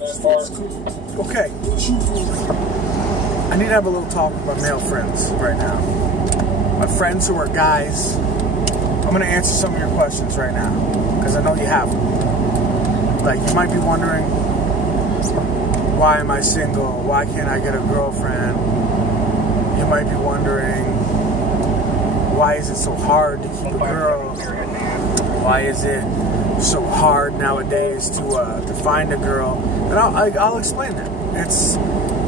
Okay. I need to have a little talk with my male friends right now. My friends who are guys. I'm going to answer some of your questions right now, because I know you have them. Like, you might be wondering, why am I single? Why can't I get a girlfriend? You might be wondering, why is it so hard to keep a girl? Why is it so hard nowadays to find a girl? And I'll explain that.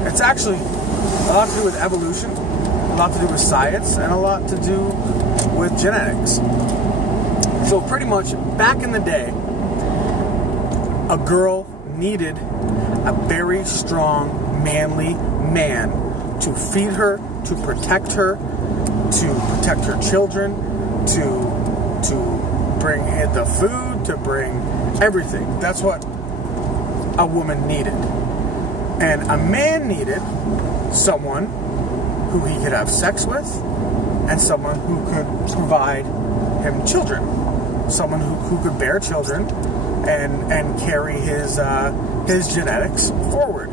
It's actually a lot to do with evolution, a lot to do with science, and a lot to do with genetics. So pretty much back in the day, a girl needed a very strong, manly man to feed her, to protect her children, to bring in the food, to bring everything. That's what a woman needed. And a man needed someone who he could have sex with, and someone who could provide him children. Someone who could bear children and carry his genetics forward.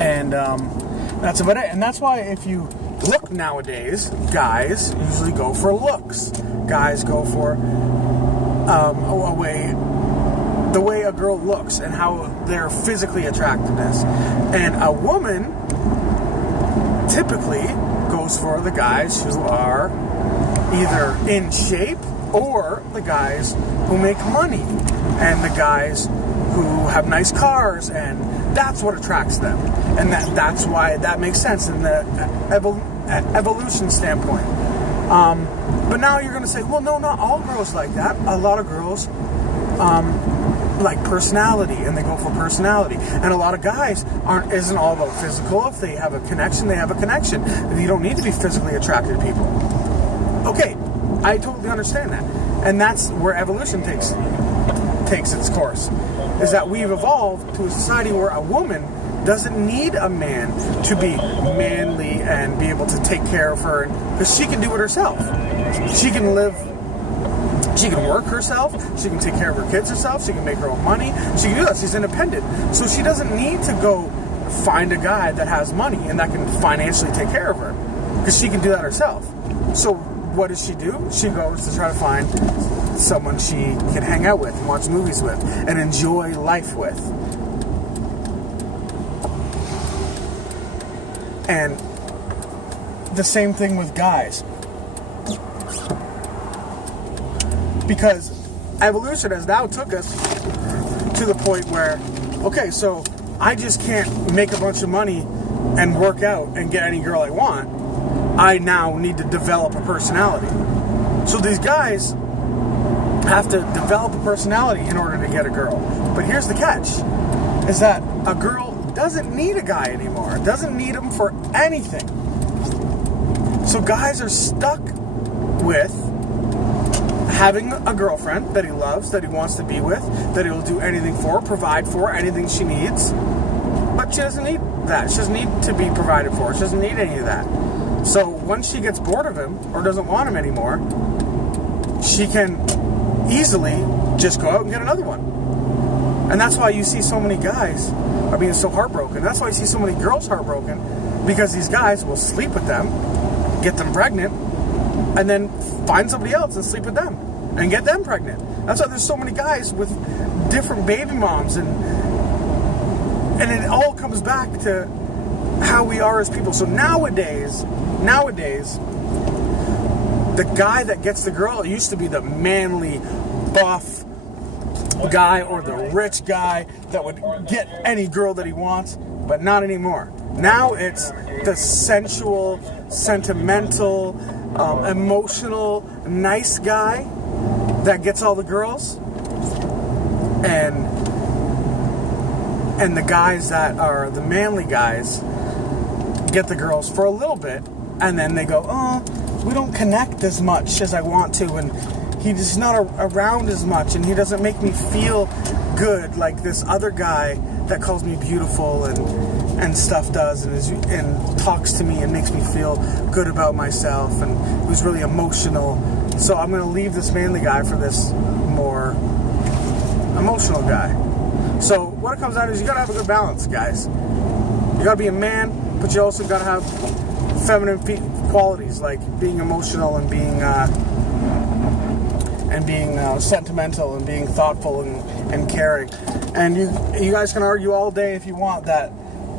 And that's about it. And that's why if you look nowadays, guys usually go for looks. Guys go for the way a girl looks and how their physically attractiveness. And a woman typically goes for the guys who are either in shape or the guys who make money and the guys who have nice cars, and that's what attracts them. And that's why that makes sense in the evolution standpoint. But now you're going to say, well, no, not all girls like that. A lot of girls like personality, and they go for personality. And a lot of guys isn't all about physical. If they have a connection, they have a connection. You don't need to be physically attracted to people. Okay, I totally understand that. And that's where evolution takes its course. Is that we've evolved to a society where a woman doesn't need a man to be manly and be able to take care of her, because she can do it herself. She can work herself, she can take care of her kids herself, she can make her own money, she can do that, she's independent. So she doesn't need to go find a guy that has money and that can financially take care of her, because she can do that herself. So what does she do? She goes to try to find someone she can hang out with, and watch movies with, and enjoy life with. And the same thing with guys. Because evolution has now took us to the point where, okay, so I just can't make a bunch of money and work out and get any girl I want. I now need to develop a personality. So these guys have to develop a personality in order to get a girl. But here's the catch, is that a girl doesn't need a guy anymore. Doesn't need him for anything. So guys are stuck with having a girlfriend that he loves, that he wants to be with, that he will do anything for, provide for, anything she needs. But she doesn't need that. She doesn't need to be provided for. She doesn't need any of that. So once she gets bored of him or doesn't want him anymore, she can easily just go out and get another one. And that's why you see so many guys are being so heartbroken. That's why you see so many girls heartbroken, because these guys will sleep with them, get them pregnant, and then find somebody else and sleep with them and get them pregnant. That's why there's so many guys with different baby moms, and it all comes back to how we are as people. So nowadays, the guy that gets the girl, it used to be the manly, buff guy or the rich guy that would get any girl that he wants, but not anymore. Now it's the sensual, sentimental, emotional, nice guy that gets all the girls, and the guys that are the manly guys get the girls for a little bit, and then they go, oh, we don't connect as much as I want to, and he's not around as much, and he doesn't make me feel good like this other guy that calls me beautiful and stuff does, and talks to me and makes me feel good about myself, and who's really emotional. So I'm going to leave this manly guy for this more emotional guy. So what it comes down to is you gotta have a good balance, guys. You gotta be a man, but you also gotta have feminine qualities like being emotional and being sentimental and being thoughtful and caring. And you guys can argue all day if you want that.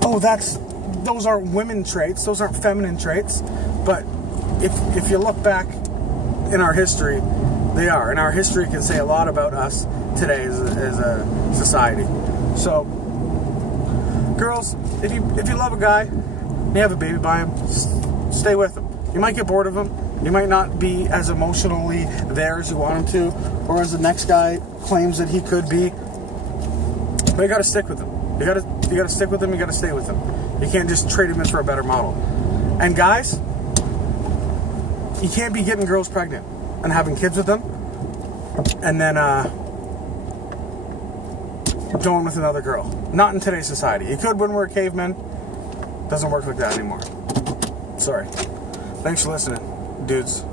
Oh, those aren't women traits. Those aren't feminine traits. But if you look back in our history, they are. And our history can say a lot about us today as a society. So, girls, if you love a guy, and you have a baby by him, stay with him. You might get bored of him. You might not be as emotionally there as you want him to, or as the next guy claims that he could be. But you got to stick with him. You got to stick with him. You got to stay with him. You can't just trade him in for a better model. And guys, you can't be getting girls pregnant and having kids with them, and then going with another girl. Not in today's society. You could when we're cavemen. Doesn't work like that anymore. Sorry. Thanks for listening, dudes.